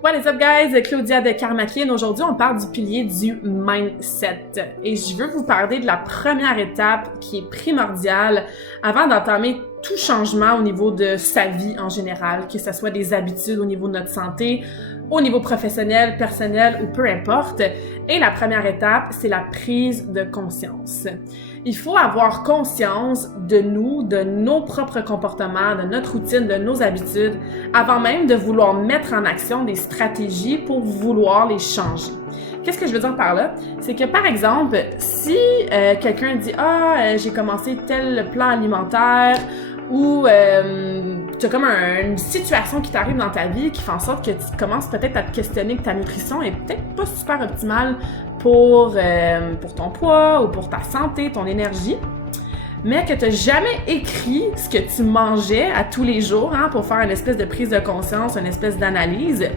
What is up guys, Claudia de Karmakin. Aujourd'hui, on parle du pilier du mindset. Et je veux vous parler de la première étape qui est primordiale avant d'entamer tout changement au niveau de sa vie en général, que ce soit des habitudes au niveau de notre santé, au niveau professionnel, personnel ou peu importe. Et la première étape, c'est la prise de conscience. Il faut avoir conscience de nous, de nos propres comportements, de notre routine, de nos habitudes, avant même de vouloir mettre en action des stratégies pour vouloir les changer. Qu'est-ce que je veux dire par là? C'est que, par exemple, si quelqu'un dit « Ah, j'ai commencé tel plan alimentaire » ou tu as comme une situation qui t'arrive dans ta vie qui fait en sorte que tu commences peut-être à te questionner que ta nutrition est peut-être pas super optimale pour ton poids ou pour ta santé, ton énergie, mais que tu n'as jamais écrit ce que tu mangeais à tous les jours pour faire une espèce de prise de conscience, une espèce d'analyse,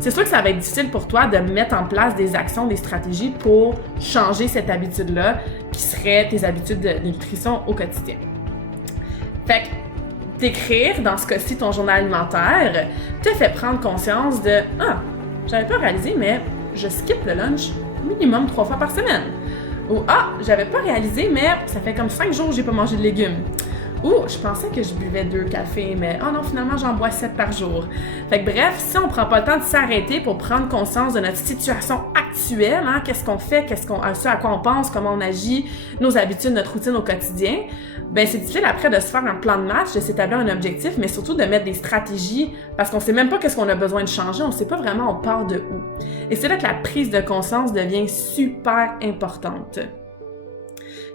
c'est sûr que ça va être difficile pour toi de mettre en place des actions, des stratégies pour changer cette habitude-là qui serait tes habitudes de nutrition au quotidien. Fait que d'écrire, dans ce cas-ci, ton journal alimentaire te fait prendre conscience de « Ah, j'avais pas réalisé, mais je skip le lunch minimum 3 fois par semaine. » Ou « Ah, j'avais pas réalisé, mais ça fait comme 5 jours que j'ai pas mangé de légumes. » Ou « Je pensais que je buvais 2 cafés, mais oh non, finalement, j'en bois 7 par jour. » Fait que bref, si on prend pas le temps de s'arrêter pour prendre conscience de notre situation actuelle, qu'est-ce qu'on fait, ce à quoi on pense, comment on agit, nos habitudes, notre routine au quotidien, ben c'est difficile après de se faire un plan de match, de s'établir un objectif, mais surtout de mettre des stratégies parce qu'on sait même pas qu'est-ce qu'on a besoin de changer, on sait pas vraiment on part de où. Et c'est là que la prise de conscience devient super importante.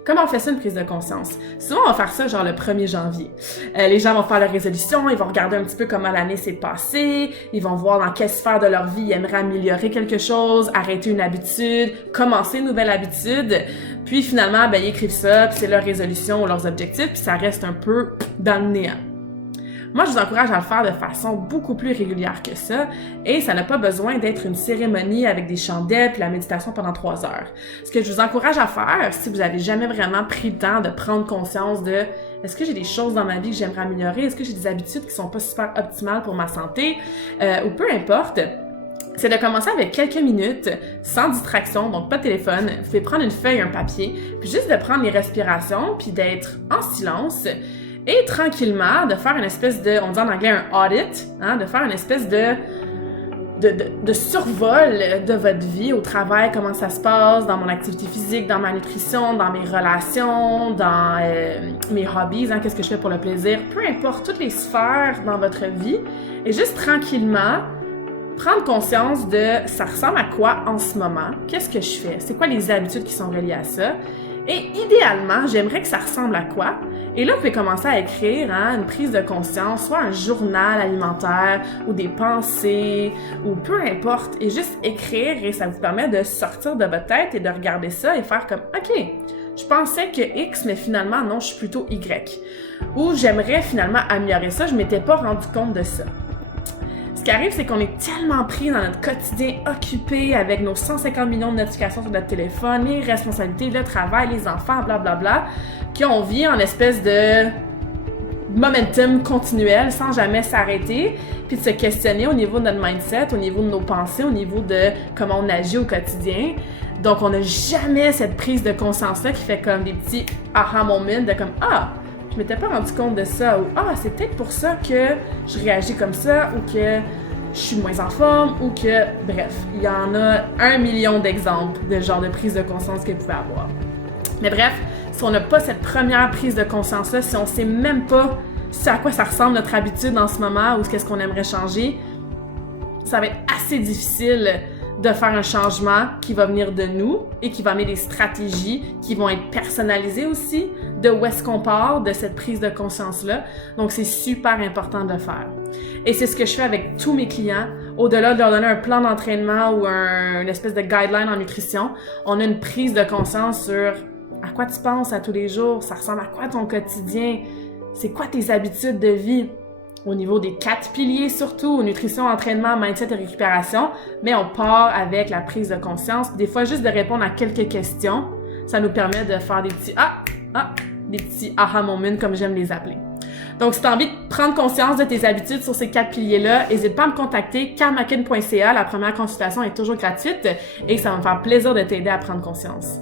Comment on fait ça, une prise de conscience? Souvent, on va faire ça genre le 1er janvier. Les gens vont faire leur résolution, ils vont regarder un petit peu comment l'année s'est passée, ils vont voir dans quelle sphère de leur vie ils aimeraient améliorer quelque chose, arrêter une habitude, commencer une nouvelle habitude, puis finalement, ben ils écrivent ça, puis c'est leur résolution ou leurs objectifs, puis ça reste un peu dans le néant. Moi, je vous encourage à le faire de façon beaucoup plus régulière que ça et ça n'a pas besoin d'être une cérémonie avec des chandelles puis la méditation pendant 3 heures. Ce que je vous encourage à faire, si vous n'avez jamais vraiment pris le temps de prendre conscience de est-ce que j'ai des choses dans ma vie que j'aimerais améliorer, est-ce que j'ai des habitudes qui sont pas super optimales pour ma santé ou peu importe, c'est de commencer avec quelques minutes, sans distraction, donc pas de téléphone. Vous pouvez prendre une feuille, un papier, puis juste de prendre les respirations puis d'être en silence. Et tranquillement, de faire une espèce de, on dit en anglais un audit, de faire une espèce de survol de votre vie au travail, comment ça se passe, dans mon activité physique, dans ma nutrition, dans mes relations, dans mes hobbies, qu'est-ce que je fais pour le plaisir, peu importe, toutes les sphères dans votre vie. Et juste tranquillement, prendre conscience de ça ressemble à quoi en ce moment, qu'est-ce que je fais, c'est quoi les habitudes qui sont reliées à ça. Et idéalement, j'aimerais que ça ressemble à quoi? Et là, vous pouvez commencer à écrire une prise de conscience, soit un journal alimentaire ou des pensées ou peu importe. Et juste écrire et ça vous permet de sortir de votre tête et de regarder ça et faire comme « OK, je pensais que X, mais finalement, non, je suis plutôt Y. » Ou « J'aimerais finalement améliorer ça, je m'étais pas rendu compte de ça. » Ce qui arrive, c'est qu'on est tellement pris dans notre quotidien occupé avec nos 150 millions de notifications sur notre téléphone, les responsabilités, le travail, les enfants, blablabla, qu'on vit en espèce de momentum continuel sans jamais s'arrêter, puis de se questionner au niveau de notre mindset, au niveau de nos pensées, au niveau de comment on agit au quotidien. Donc, on n'a jamais cette prise de conscience-là qui fait comme des petits aha moments de comme « Ah! » je m'étais pas rendu compte de ça, ou « Ah, c'est peut-être pour ça que je réagis comme ça, ou que je suis moins en forme, ou que... » Bref, il y en a 1 million d'exemples de genre de prise de conscience que vous pouvez avoir. Mais bref, si on n'a pas cette première prise de conscience-là, si on sait même pas à quoi ça ressemble notre habitude en ce moment, ou qu'est-ce qu'on aimerait changer, ça va être assez difficile de faire un changement qui va venir de nous et qui va amener des stratégies qui vont être personnalisées aussi de où est-ce qu'on part de cette prise de conscience-là. Donc, c'est super important de le faire. Et c'est ce que je fais avec tous mes clients. Au-delà de leur donner un plan d'entraînement ou une espèce de guideline en nutrition, on a une prise de conscience sur à quoi tu penses à tous les jours, ça ressemble à quoi ton quotidien, c'est quoi tes habitudes de vie. Au niveau des 4 piliers surtout, nutrition, entraînement, mindset et récupération, mais on part avec la prise de conscience. Des fois, juste de répondre à quelques questions, ça nous permet de faire des petits des petits aha moments comme j'aime les appeler. Donc, si tu as envie de prendre conscience de tes habitudes sur ces 4 piliers-là, n'hésite pas à me contacter, karmakin.ca. La première consultation est toujours gratuite et ça va me faire plaisir de t'aider à prendre conscience.